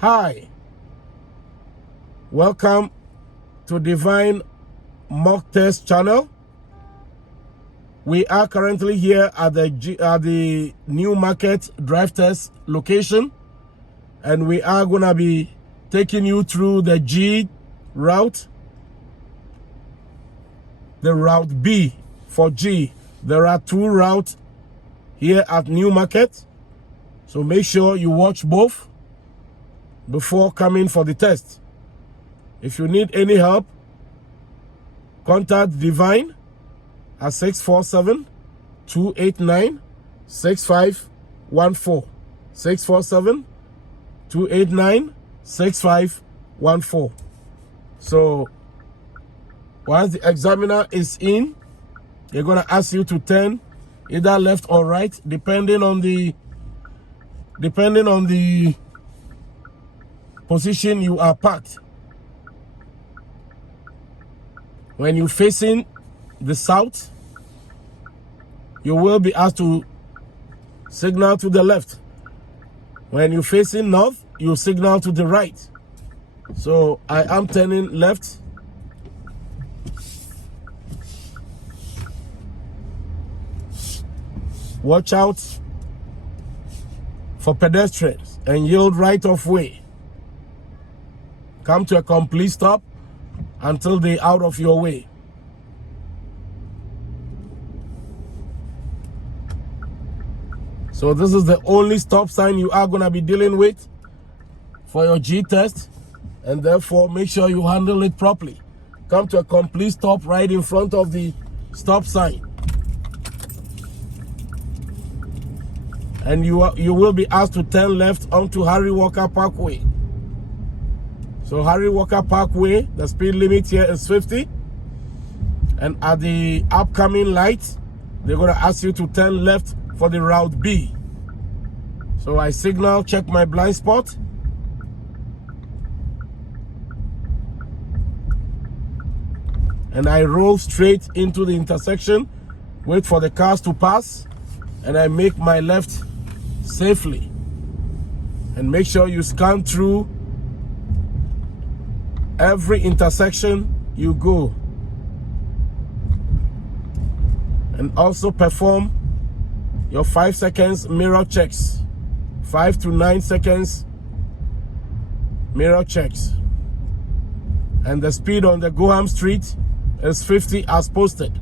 Hi, welcome to Divine Mock Test channel. We are currently here at the Newmarket drive test location, and we are going to be taking you through the G route, the route B for G. There are two routes here at Newmarket, so make sure you watch both before coming for the test. If you need any help, contact Divine at 647-289-6514. 647-289-6514. So once the examiner is in, they're going to ask you to turn either left or right, depending on the position you are parked. When you're facing the south, you will be asked to signal to the left. When you're facing north, you signal to the right. So I am turning left. Watch out for pedestrians and yield right of way. Come to a complete stop until they're out of your way. So this is the only stop sign you are going to be dealing with for your G test, and therefore make sure you handle it properly. Come to a complete stop right in front of the stop sign. And you will be asked to turn left onto Harry Walker Parkway. So Harry Walker Parkway, the speed limit here is 50. And at the upcoming light, they're going to ask you to turn left for the route B. So I signal, check my blind spot. And I roll straight into the intersection, wait for the cars to pass, and I make my left safely. And make sure you scan through every intersection you go, and also perform your 5 seconds mirror checks, 5 to 9 seconds mirror checks. And the speed on the Goham Street is 50 as posted.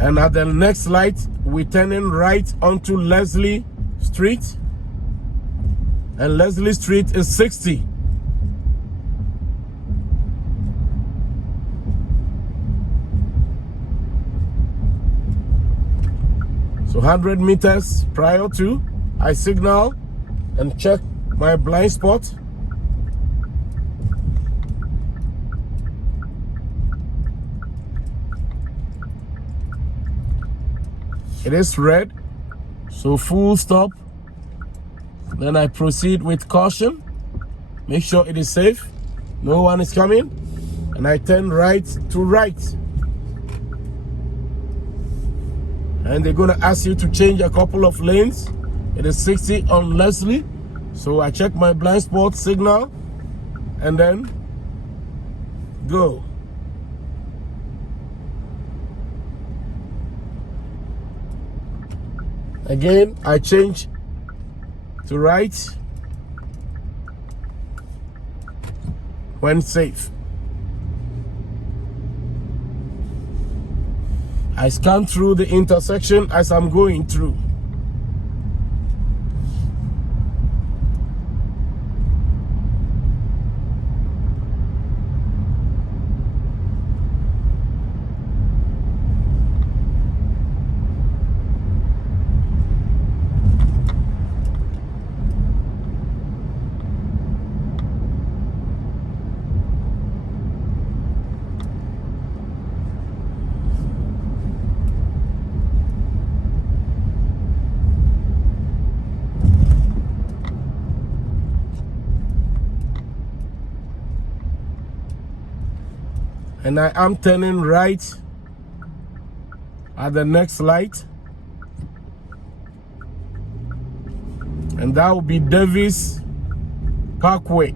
And at the next light, we're turning right onto Leslie Street. And Leslie Street is 60. So 100 meters prior to, I signal and check my blind spot. It is red, so full stop. Then I proceed with caution. Make sure it is safe, no one is coming, and I turn right to right. And they're gonna ask you to change a couple of lanes. It is 60 on Leslie, so I check my blind spot signal and then go. Again, I change to right when safe. I scan through the intersection as I'm going through. and I am turning right at the next light. And that will be Davis Parkway.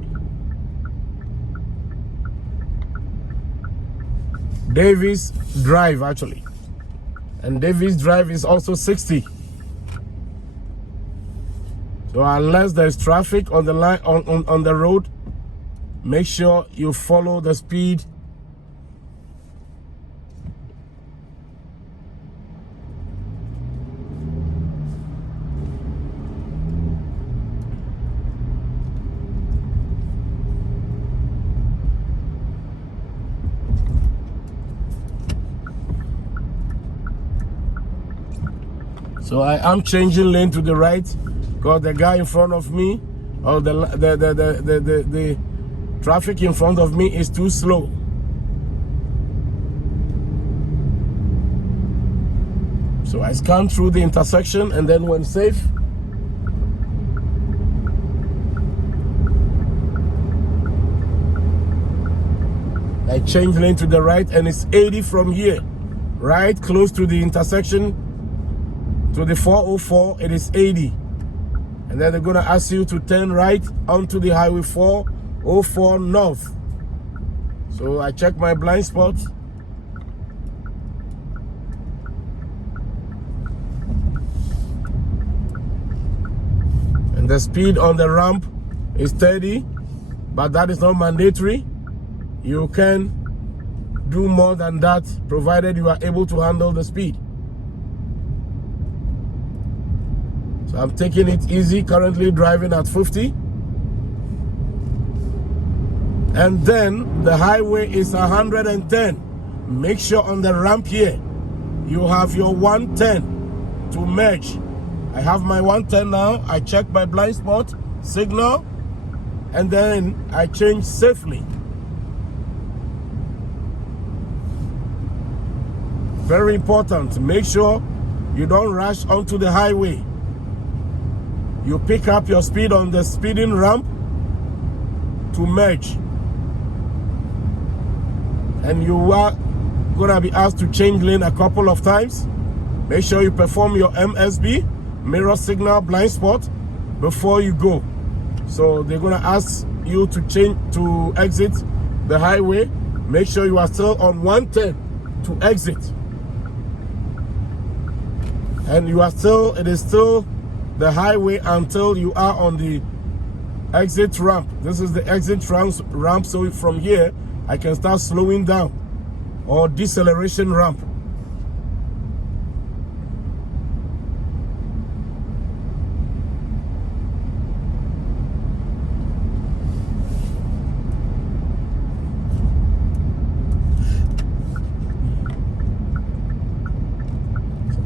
Davis Drive, actually. And Davis Drive is also 60. So unless there's traffic on the line on the road, make sure you follow the speed. So I am changing lane to the right because the guy in front of me, or the traffic in front of me is too slow. So I scan through the intersection, and then when safe, I change lane to the right, and it's 80 from here, right close to the intersection. To the 404, it is 80. And then they're gonna ask you to turn right onto the highway 404 north. So I check my blind spot. And the speed on the ramp is 30, but that is not mandatory. You can do more than that, provided you are able to handle the speed. So I'm taking it easy, currently driving at 50. And then the highway is 110. Make sure on the ramp here, you have your 110 to merge. I have my 110 now. I check my blind spot, signal, and then I change safely. Very important, make sure you don't rush onto the highway. You pick up your speed on the speeding ramp to merge. And you are gonna be asked to change lane a couple of times. Make sure you perform your MSB, mirror signal blind spot, before you go. So they're gonna ask you to change to exit the highway. Make sure you are still on 110 to exit. And you are still, it is still the highway until you are on the exit ramp. This is the exit ramp, so from here I can start slowing down, or deceleration ramp.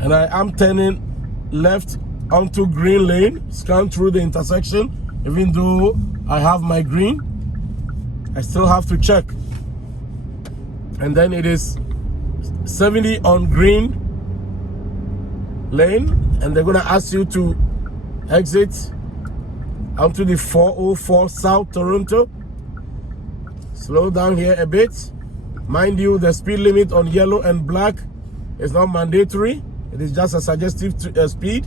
And I am turning left onto green lane, scan through the intersection. Even though I have my green, I still have to check. And then it is 70 on green lane, and they're gonna ask you to exit onto the 404 South Toronto. Slow down here a bit. Mind you, the speed limit on yellow and black is not mandatory. It is just a suggestive speed,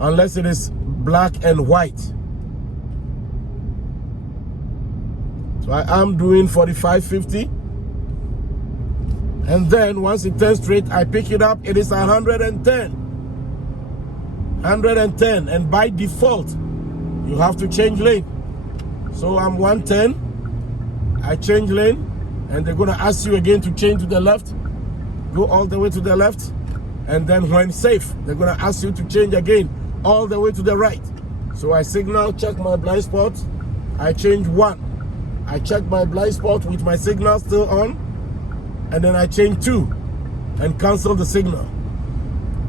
unless it is black and white. So I am doing 45, 50. And then once it turns straight, I pick it up, it is 110. 110, and by default, you have to change lane. So I'm 110, I change lane, and they're gonna ask you again to change to the left, go all the way to the left. And then when safe, they're gonna ask you to change again, all the way to the right. So I signal, check my blind spot, I change 1. I check my blind spot with my signal still on, and then I change 2 and cancel the signal.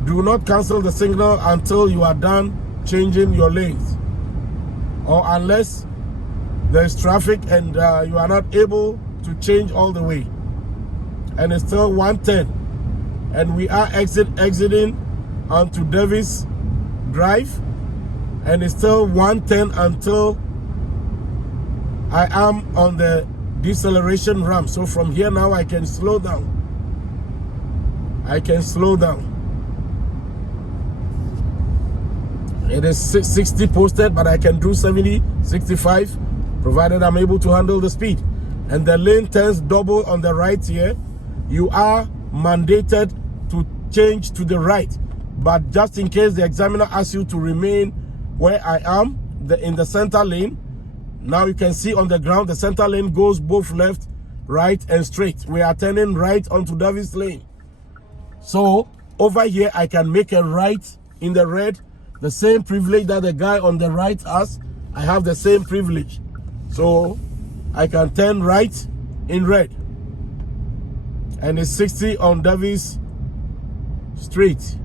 Do not cancel the signal until you are done changing your lanes, or unless there's traffic and you are not able to change all the way. And it's still 110. And we are exiting onto Davis Drive, and it's still 110 until I am on the deceleration ramp. So from here now I can slow down. I can slow down. It is 60 posted, but I can do 70, 65, provided I'm able to handle the speed. And the lane turns double on the right here. You are mandated to change to the right. But just in case the examiner asks you to remain where I am, in the center lane, now you can see on the ground, the center lane goes both left, right, and straight. We are turning right onto Davis Lane. So over here, I can make a right in the red. The same privilege that the guy on the right has, I have the same privilege. So I can turn right in red. And it's 60 on Davis Street.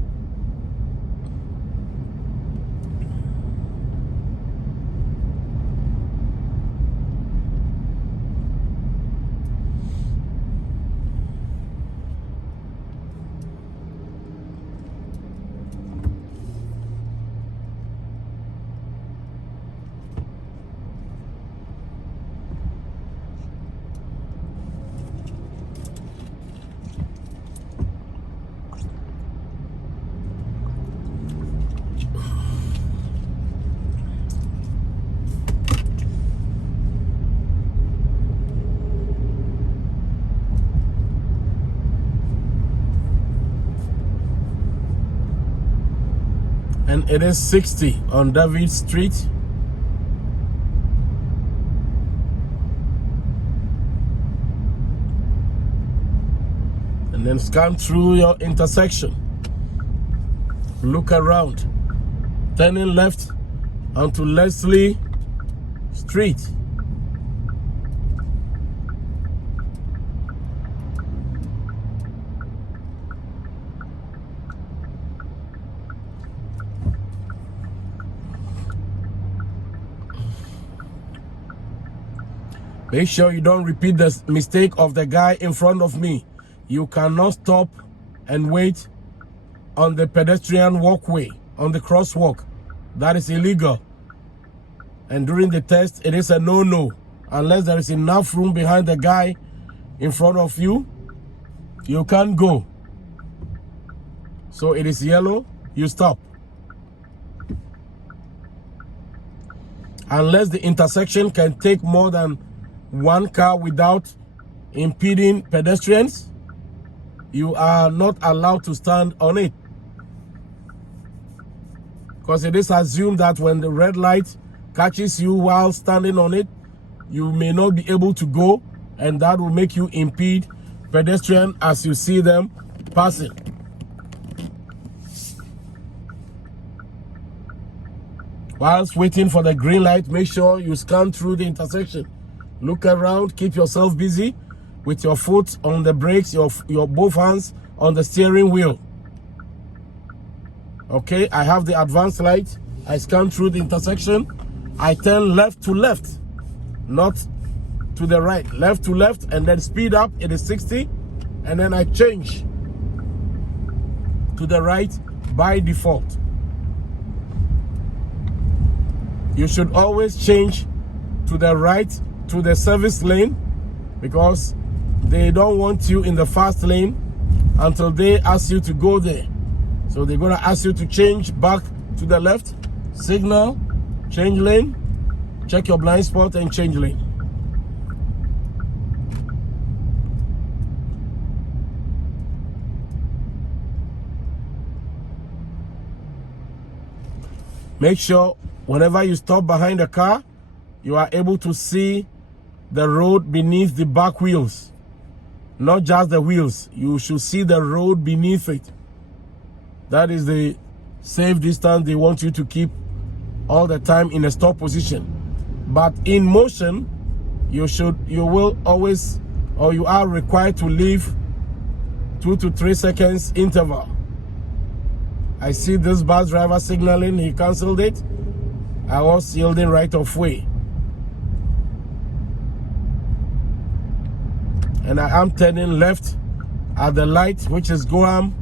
And it is 60 on David Street. And then scan through your intersection. Look around. Turning left onto Leslie Street. Make sure you don't repeat the mistake of the guy in front of me. You cannot stop and wait on the pedestrian walkway, on the crosswalk. That is illegal. And during the test, it is a no-no. Unless there is enough room behind the guy in front of you, you can't go. So it is yellow, you stop. Unless the intersection can take more than one car without impeding pedestrians, you are not allowed to stand on it. Because it is assumed that when the red light catches you while standing on it, you may not be able to go, and that will make you impede pedestrians as you see them passing. Whilst waiting for the green light, make sure you scan through the intersection. Look around, keep yourself busy with your foot on the brakes, your both hands on the steering wheel. Okay, I have the advanced light. I scan through the intersection. I turn left to left, not to the right. Left to left, and then speed up. It is 60, and then I change to the right by default. You should always change to the right, to the service lane, because they don't want you in the fast lane until they ask you to go there. So they're going to ask you to change back to the left, signal, change lane, check your blind spot, and change lane. Make sure whenever you stop behind a car, you are able to see the road beneath the back wheels, not just the wheels. You should see the road beneath it. That is the safe distance they want you to keep all the time in a stop position. But in motion, you will always, or you are required to leave 2 to 3 seconds interval. I see this bus driver signaling, he canceled it. I was yielding right of way. And I am turning left at the light, which is Goham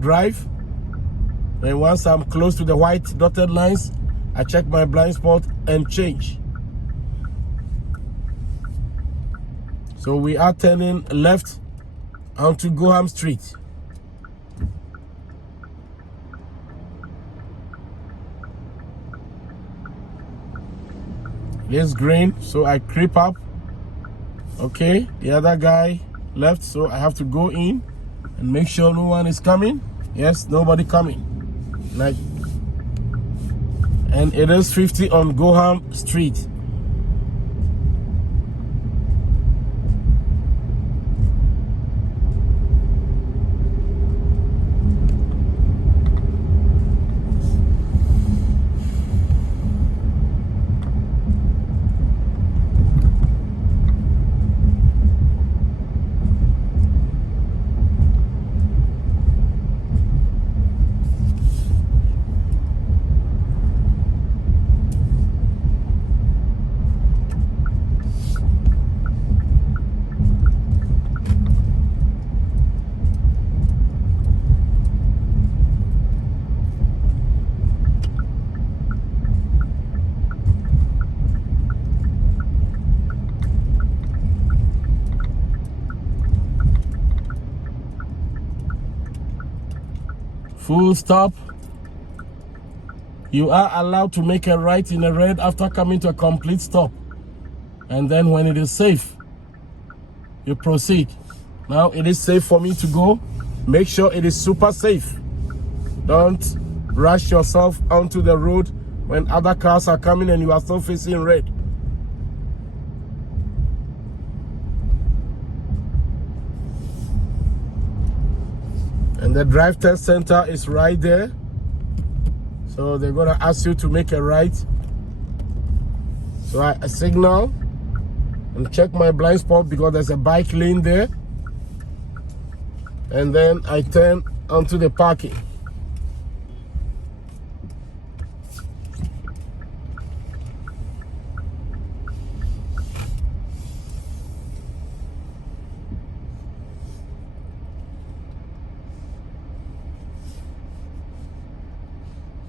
Drive. And once I'm close to the white dotted lines, I check my blind spot and change. So we are turning left onto Goham Street. It is green, so I creep up. Okay, the other guy left, so I have to go in and make sure no one is coming. Yes, nobody coming. Like, and it is 50 on Goham Street. Full stop. You are allowed to make a right in a red after coming to a complete stop. And then when it is safe, you proceed. Now it is safe for me to go. Make sure it is super safe. Don't rush yourself onto the road when other cars are coming and you are still facing red. And the drive test center is right there. So they're gonna ask you to make a right. So I signal and check my blind spot because there's a bike lane there. And then I turn onto the parking.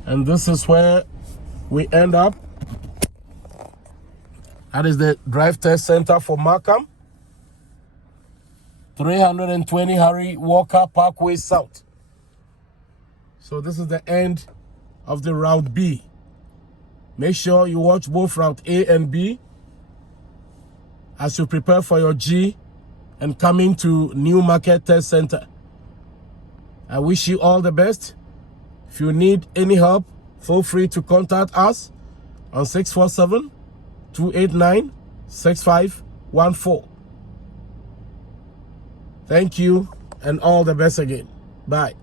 And this is where we end up. That is the drive test center for Markham. 320 Harry Walker Parkway South. So this is the end of the Route B. Make sure you watch both Route A and B as you prepare for your G and coming to Newmarket Test Center. I wish you all the best. If you need any help, feel free to contact us on 647-289-6514. Thank you and all the best again. Bye.